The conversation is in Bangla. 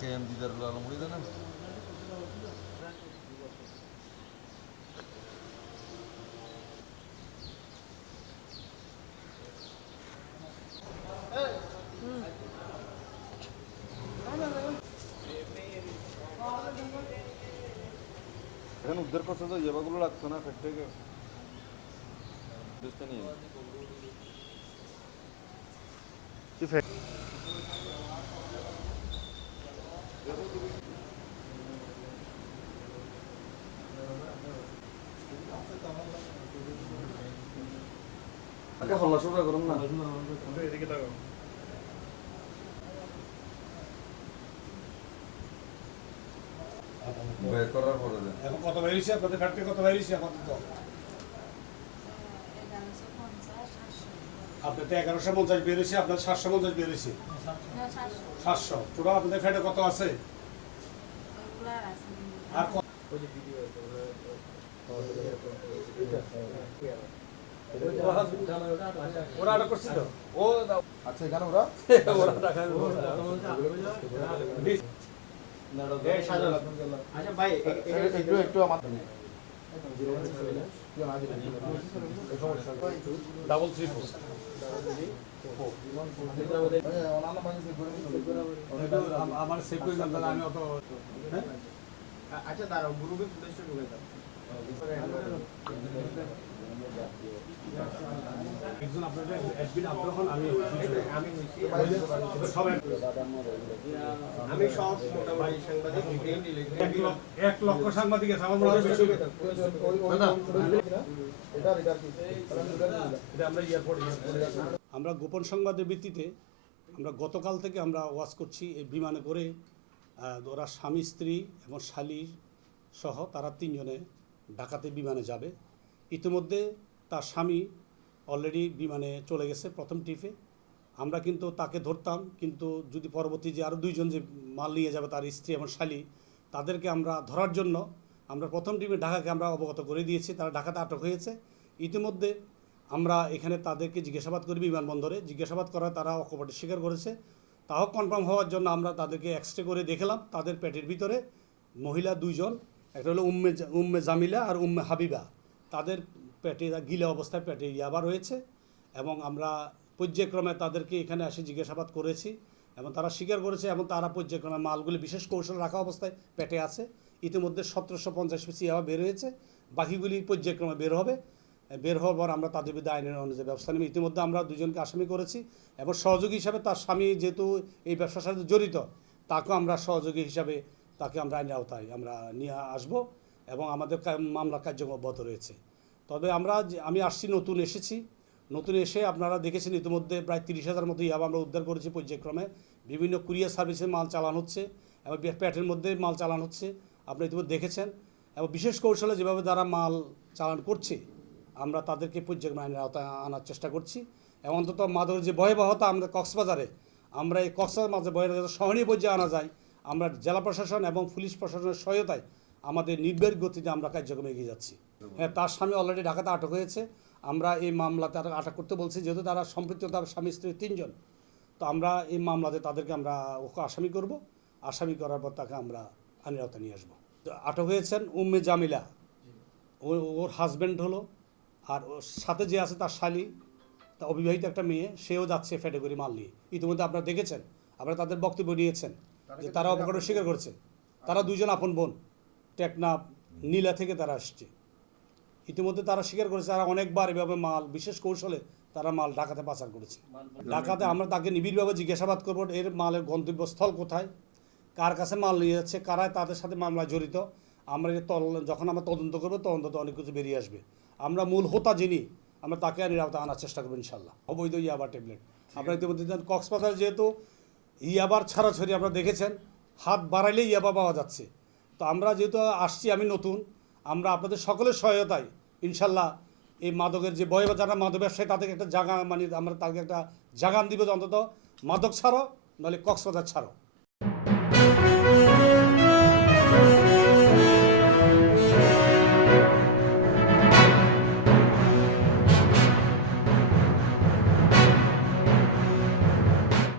কে এম দিদারুল আলম উনি জানেন এখন উদ্ধার করছে তো ইয়েবাগুলো লাগতো না ফের থেকে বুঝতে নিয়ে কি ফের আগে হল্লা শুরু করুন না। বের করার পরে এখন কত বেরিয়েছে? আপনাদের ফ্যাক্টরি কত বেরিয়েছে আপাতত? এগারোশো পঞ্চাশ সাতশো। আপনাদের এগারোশো পঞ্চাশ বেরিয়েছে আপনার সাতশো পঞ্চাশ বেরিয়েছে। না সাতশো। টোটাল আপনাদের ফ্যাটে কত আছে? আর ওরা আটক করছে ও আচ্ছা এখানে ওরা? আচ্ছা ভাই একটু একটু আমার ডাবল থ্রি ফোর আমার সেভ করে দেন আমি অত আচ্ছা দাঁড়াও গ্রুপে ফুটেজটা ঢুকে দাও একজন আপনাদের অ্যাডমিন আপনার হন আমি আমি হইছি সবাই আমি সব মোটামুটি সাংবাদিক এক লক্ষ সাংবাদিক আছে আমার মনে এটা আমরা এয়ারপোর্ট আমরা গোপন সংবাদের ভিত্তিতে আমরা গতকাল থেকে আমরা ওয়াচ করছি এই বিমানে করে ওরা স্বামী, স্ত্রী এবং শালির সহ তারা তিনজনে ঢাকাতে বিমানে যাবে। ইতিমধ্যে তার স্বামী অলরেডি বিমানে চলে গেছে প্রথম ট্রিপে। আমরা কিন্তু তাকে ধরতাম, কিন্তু যদি পরবর্তী যে আরও দুইজন যে মাল নিয়ে যাবে তার স্ত্রী এবং শালি, তাদেরকে আমরা ধরার জন্য আমরা প্রথম টিমে ঢাকাকে আমরা অবগত করে দিয়েছি। তারা ঢাকাতে আটক হয়েছে। ইতিমধ্যে আমরা এখানে তাদেরকে জিজ্ঞাসাবাদ করি বিমানবন্দরে। জিজ্ঞাসাবাদ করায় তারা অকপটে স্বীকার করেছে। তাও কনফার্ম হওয়ার জন্য আমরা তাদেরকে এক্সরে করে দেখলাম তাদের পেটের ভিতরে মহিলা দুইজন, একটা হলো উম্মে উম্মে জামিলা আর উম্মে হাবিবা। তাদের পেটে গিলে অবস্থায় পেটে ইয়াবা রয়েছে এবং আমরা পর্যায়ক্রমে তাদেরকে এখানে এসে জিজ্ঞাসাবাদ করেছি এবং তারা স্বীকার করেছে এবং তারা পর্যায়ক্রমে মালগুলি বিশেষ কৌশল রাখা অবস্থায় পেটে আছে। ইতিমধ্যে সতেরোশো পঞ্চাশ পিস ইয়াবা বের হয়েছে। বাকিগুলি পর্যায়ক্রমে বের হবে। বের হওয়ার পর আমরা তাদের বিরুদ্ধে আইনের অনুযায়ী ব্যবস্থা নেব। ইতিমধ্যে আমরা দুজনকে আসামি করেছি এবং সহযোগী হিসাবে তার স্বামী যেহেতু এই ব্যবসার সাথে জড়িত, তাকেও আমরা সহযোগী হিসাবে তাকে আমরা আইনের আওতায় আমরা নিয়ে আসব এবং আমাদের মামলা কার্যক্রম অব্যাহত রয়েছে। তবে আমরা আমি আসছি, নতুন এসেছি। নতুন এসে আপনারা দেখেছেন ইতিমধ্যে প্রায় তিরিশ হাজার মতো ইয়াবা আমরা উদ্ধার করেছি পর্যায়ক্রমে। বিভিন্ন কুরিয়ার সার্ভিসে মাল চালান হচ্ছে এবং প্যাটের মধ্যে মাল চালান হচ্ছে, আপনারা ইতিমধ্যে দেখেছেন। এবং বিশেষ কৌশলে যেভাবে তারা মাল চালান করছে আমরা তাদেরকে পর্যায়ক্রমে আওতায় আনার চেষ্টা করছি। এবং অন্তত মাদকের যে ভয়াবহতা আমাদের কক্সবাজারে, আমরা এই কক্সবাজার মাঝে ভয়ের যাতে সহনীয় পর্যায়ে আনা যায়, আমরা জেলা প্রশাসন এবং পুলিশ প্রশাসনের সহায়তায় আমাদের নির্ভের গতিতে আমরা কার্যক্রমে এগিয়ে যাচ্ছি। হ্যাঁ তার স্বামী অলরেডি ঢাকাতে আটক হয়েছে। আমরা এই মামলাতে আটক- আটক করতে বলছি, যেহেতু তারা সম্পৃক্ত তার স্বামী স্ত্রী তিনজন। তো আমরা এই মামলাতে তাদেরকে আমরা ওকে আসামি করব। আসামি করার পর তাকে আমরা আইনের আওতায় নিয়ে আসব। আটক হয়েছেন উম্মে জামিলা। ওর হাজব্যান্ড হলো। আর ওর সাথে যে আছে তার শালি তা অবিবাহিত একটা মেয়ে সেও যাচ্ছে ফেটে করে মাল নিয়ে। ইতিমধ্যে আপনারা দেখেছেন আপনারা তাদের বক্তব্য নিয়েছেন যে তারা অপকর্ম স্বীকার করেছে। তারা দুজন আপন বোন টেকনাফ নীলা থেকে তারা আসছে। ইতিমধ্যে তারা স্বীকার করেছে তারা অনেকবার এভাবে মাল বিশেষ কৌশলে তারা মাল ঢাকাতে পাচার করেছে। ঢাকাতে আমরা তাকে নিবিড়ভাবে জিজ্ঞাসাবাদ করব এর মালের গন্তব্যস্থল কোথায় কার কাছে মাল নিয়ে যাচ্ছে কারা তাদের সাথে মামলায় জড়িত আমরা যখন আমরা তদন্ত করব তদন্ত অনেক কিছু বেরিয়ে আসবে। আমরা মূল হোতা যিনি আমরা তাকে নিরাপত্তা আনার চেষ্টা করব ইনশাল্লাহ অবৈধ ইয়াবার ট্যাবলেট। আপনারা ইতিমধ্যে জানেন কক্সবাজার যেহেতু ইয়াবার ছাড়া ছাড়াছড়ি আপনারা দেখেছেন হাত বাড়াইলেই ইয়াবা পাওয়া যাচ্ছে। তো আমরা যেহেতু আসছি আমি নতুন আমরা আপনাদের সকলের সহায়তায় ইনশাল্লাহ এই মাদকের যে বয় যারা মাদক ব্যবসায়ী তাদেরকে একটা জাগা মানে আমরা তাদেরকে একটা জাগান দিব অন্তত মাদক ছাড়ো নাহলে কক্সবাজার ছাড়ো।